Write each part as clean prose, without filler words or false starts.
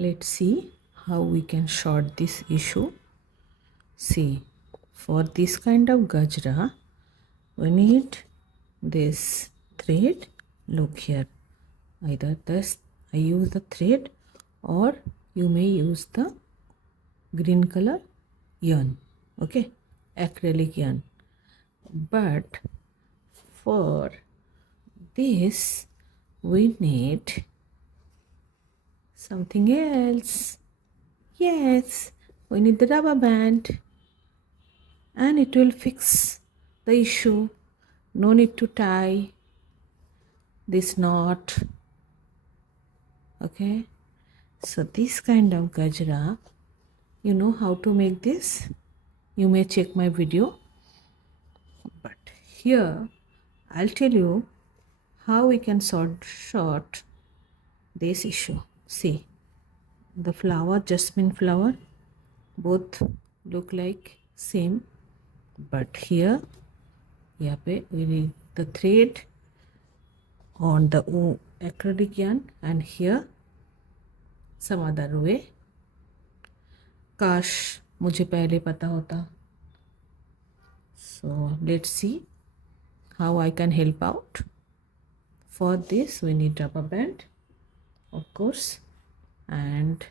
Let's see how we can sort this issue. See, for this kind of gajra, we need this thread. Look here, either this I use the thread or you may use the green color yarn, okay, acrylic yarn. But for this we need something else. Yes, we need the rubber band and it will fix the issue. No need to tie this knot. Okay, so this kind of gajra, you know how to make this. You may check my video, but here I'll tell you how we can sort this issue. See, the flower, jasmine flower, both look like same, but here we need the thread on the acrylic yarn and here some other way. काश मुझे पहले पता होता. So let's see how I can help out. For this we need rubber band, of course, and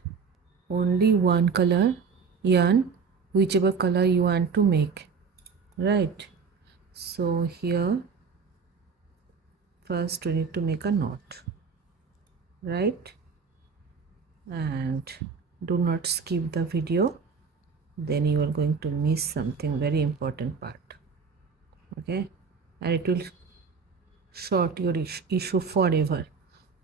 only one color yarn, whichever color you want to make, right? So here first we need to make a knot, right? And do not skip the video, then you are going to miss something very important part, okay? And it will sort your issue forever.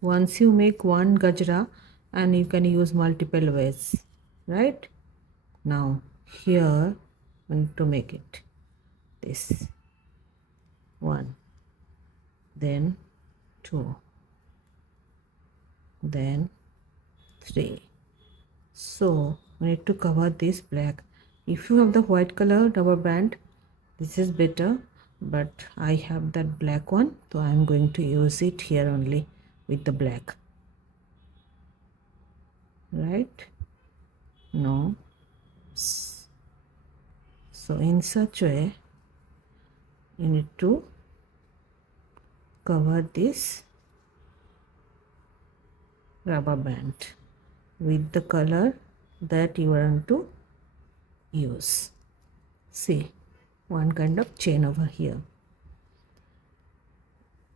Once you make one gajra and you can use multiple ways, right? Now here we need to make it this one, then 2, then 3. So we need to cover this black. If you have the white color rubber band, this is better, but I have that black one, so I am going to use it here only with the black, right? No. So in such way you need to cover this rubber band with the color that you want to use. See, one kind of chain over here.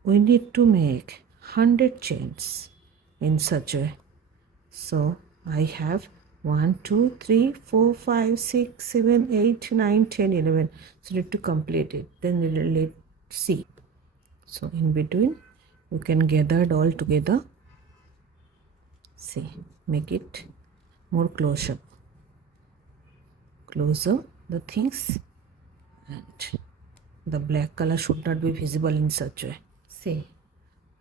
We need to make 100 chains in such a way. So I have 1 2 3 4 5 6 7 8 9 10 11. So need to complete it, then let's see. So in between you can gather it all together. See, make it more closer the things, and the black color should not be visible in such a way. See,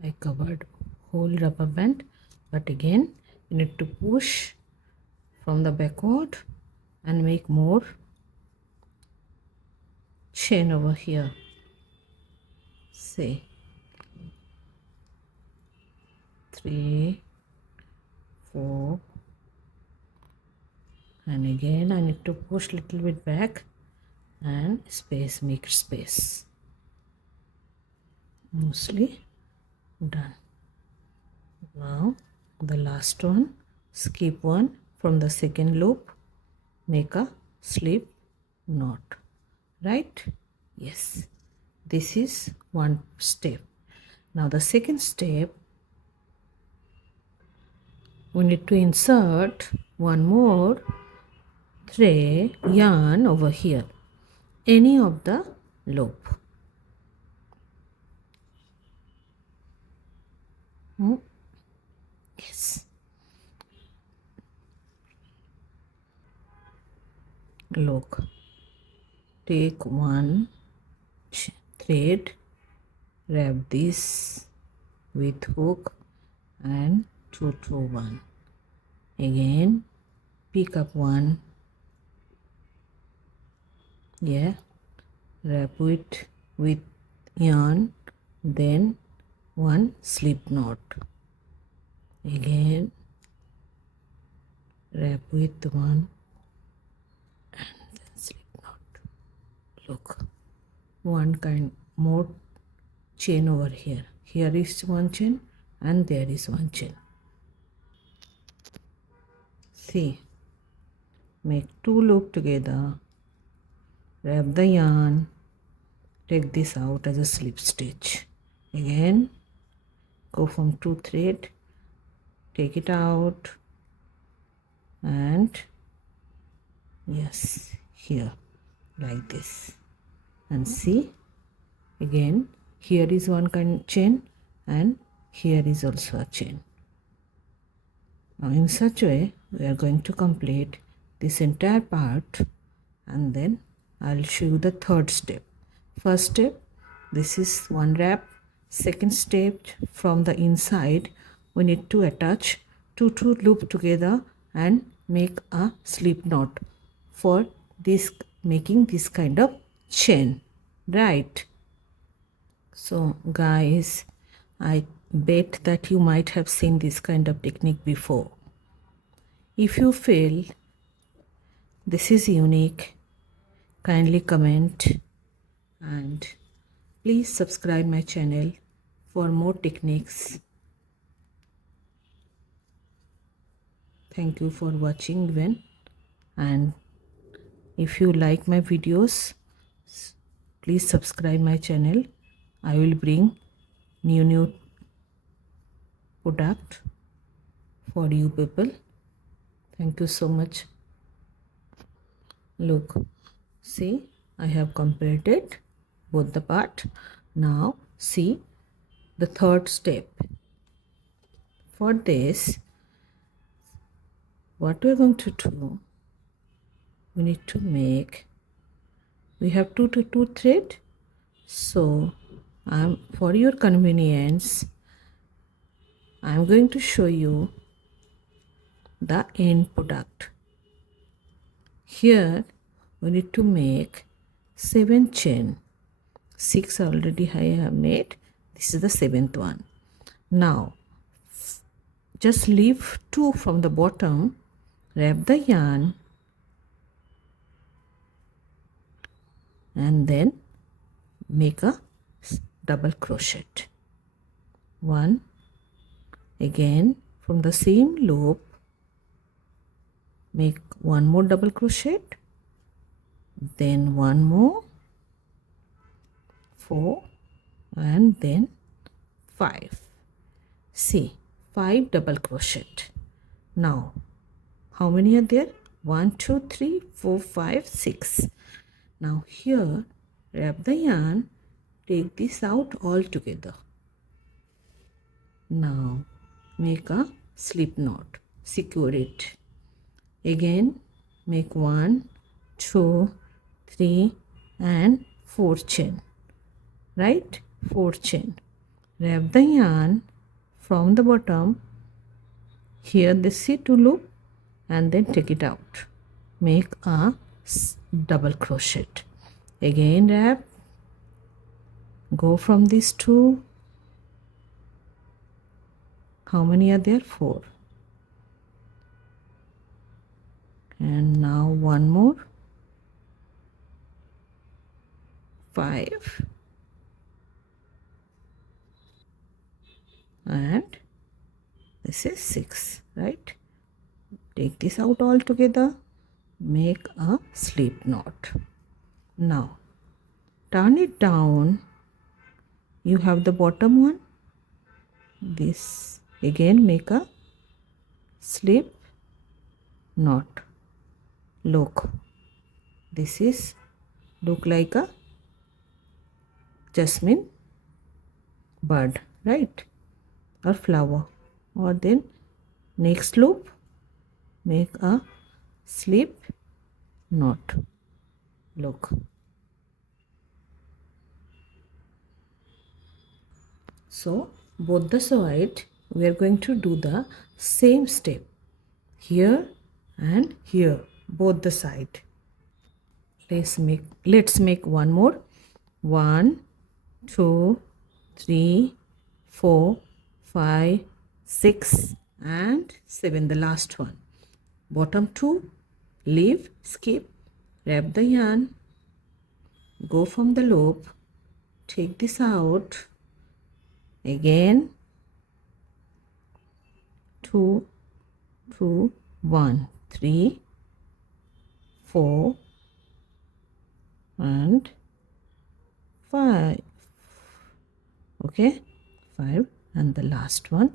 I covered whole rubber band, but again you need to push from the backward and make more chain over here. See, 3 4, and again I need to push little bit back and space, make space. Mostly done. Now the last one, skip one from the second loop, make a slip knot, right? Yes, this is one step. Now the second step, we need to insert one more thread yarn over here, any of the loop. Yes. Look, take one thread, wrap this with hook and 2 to 1. Again pick up one, wrap it with yarn, then one slip knot, again wrap with one and then slip knot. Look, one kind more chain over here. Here is one chain and there is one chain. See, make two loop together, wrap the yarn, take this out as a slip stitch. Again, go from two thread, take it out, and yes, here like this. And see, again here is one kind chain and here is also a chain. Now in such way we are going to complete this entire part, and then I'll show you the third step. First step, this is one wrap. Second step, from the inside we need to attach two loop together and make a slip knot for this, making this kind of chain, right? So guys, I bet that you might have seen this kind of technique before. If you feel this is unique, kindly comment and please subscribe my channel for more techniques. Thank you for watching even, and if you like my videos, please subscribe my channel. I will bring new product for you people. Thank you so much. Look, see, I have completed both the part. Now see the third step. For this, what we are going to do, we need to make, we have two thread, so for your convenience I am going to show you the end product. Here we need to make 7 chain. 6 already I have made. This is the 7th one. Now just leave 2 from the bottom, wrap the yarn, and then make a double crochet. 1, again from the same loop make one more double crochet, then one more, 4, and then 5. See, 5 double crochet. Now how many are there? 1 2 3 4 5 6. Now here wrap the yarn, take this out all together. Now make a slip knot, secure it. Again make 1 2 3 and 4 chain, right? 4 chain. Wrap the yarn from the bottom, here this see 2 loop, and then take it out, make a double crochet. Again wrap, go from these 2, how many are there? 4, and now one more, 5, and this is 6, right? Take this out all together, make a slip knot. Now turn it down, you have the bottom one, this, again make a slip knot. Look, this is look like a jasmine bud, right? Or flower. Or then next loop make a slip knot. Look, so both the side we are going to do the same step, here and here, both the side. Let's make one more. 1 2 3 4 5 6 and 7, the last one. bottom 2, leave, skip, wrap the yarn, go from the loop, take this out, again 2, 2, 1, 3, 4 and 5. Okay, 5 and the last one,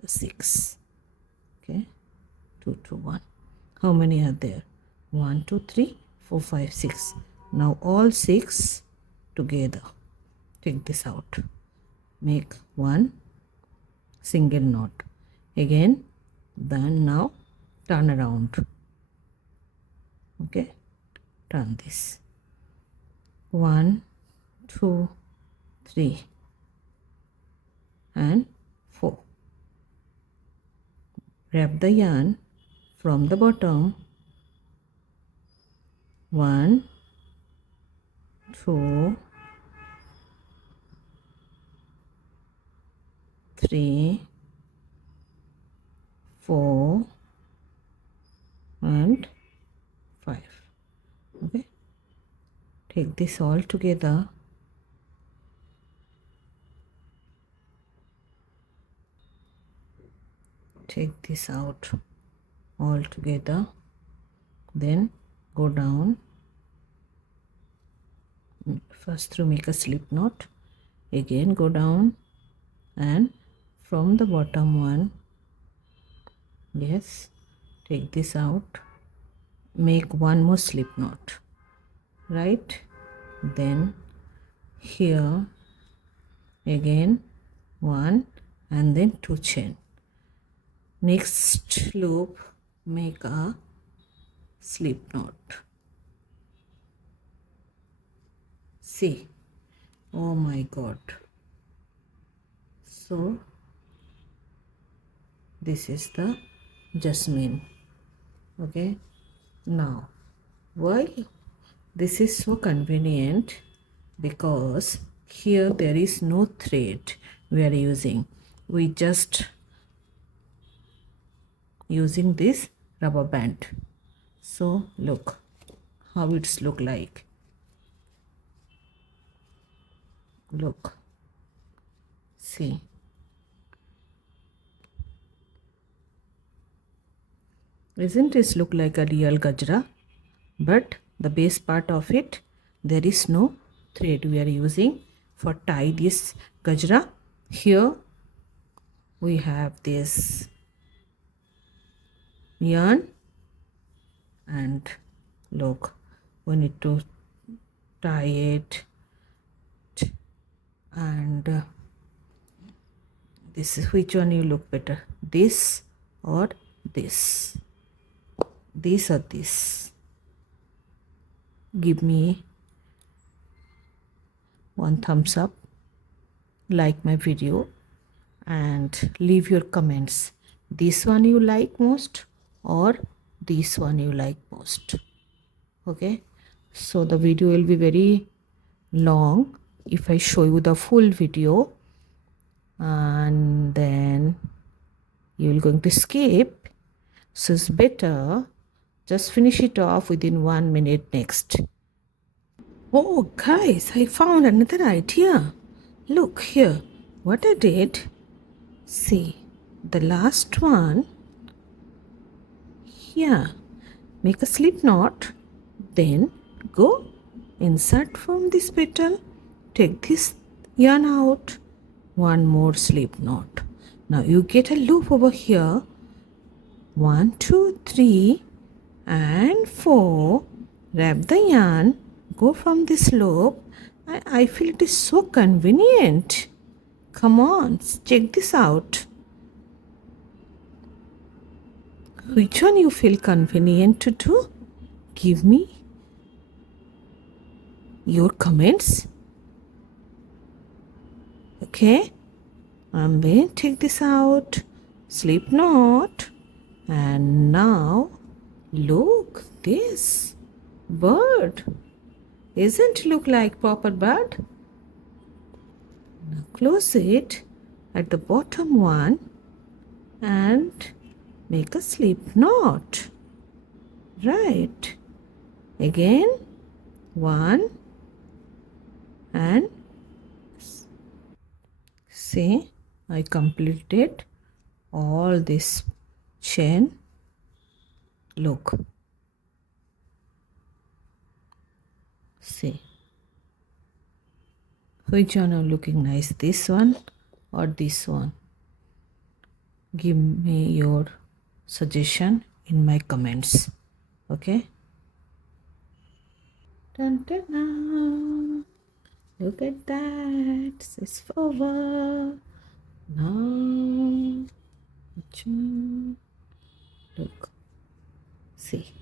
the 6. Okay, 2, 2, 1. How many are there? 1, 2, 3, 4, 5, 6. Now all 6 together. Take this out. Make one single knot. Again, then now turn around. Okay, turn this. 1, 2, 3 and 4. Wrap the yarn from the bottom. 1, 2, 3, 4 and 5. Okay, take this all together. Take this out all together, then go down. First through make a slip knot, again go down, and from the bottom one, yes, take this out, make one more slip knot, right? Then here again 1 and then 2 chain. Next loop, make a slip knot. See, oh my god. So this is the jasmine. Okay, now why this is so convenient? Because here there is no thread we are using. We just using this rubber band. So look how it's look like. Look, see, isn't it look like a real gajra? But the base part of it, there is no thread we are using for tie this gajra. Here we have this yarn, and look, we need to tie it, and this is which one you look better, this or this or this. Give me one thumbs up, like my video, and leave your comments. This one you like most or this one you like most. Okay, so the video will be very long if I show you the full video, and then you will going to skip. So it's better just finish it off within 1 minute next. Oh guys, I found another idea. Look here, what I did. See, the last one here, make a slip knot, then go insert from this petal, take this yarn out, one more slip knot. Now you get a loop over here, 1, 2, 3 and 4, wrap the yarn, go from this loop. I feel it is so convenient. Come on, check this out. Which one you feel convenient to do? Give me your comments. Okay, and then take this out, slip knot, and now look this bird. Isn't it look like proper bird? Now close it at the bottom one and make a slip knot. right? Again, one, and see, I completed all this chain. Look, see, which one are looking nice, this one or this one? Give me your suggestion in my comments. Okay. Dun, dun, dun. Look at that. It's over. Now, look. See.